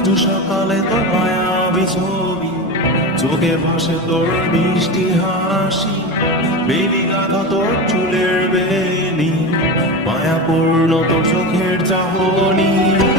রোজ সকালে তোর মায়াবী ছবি, চোখে ভাসে তোর মিষ্টি হাসি, বেলি গাঁথা তোর চুলের বেনি, মায়াপূর্ণ তোর চোখের চাহনি।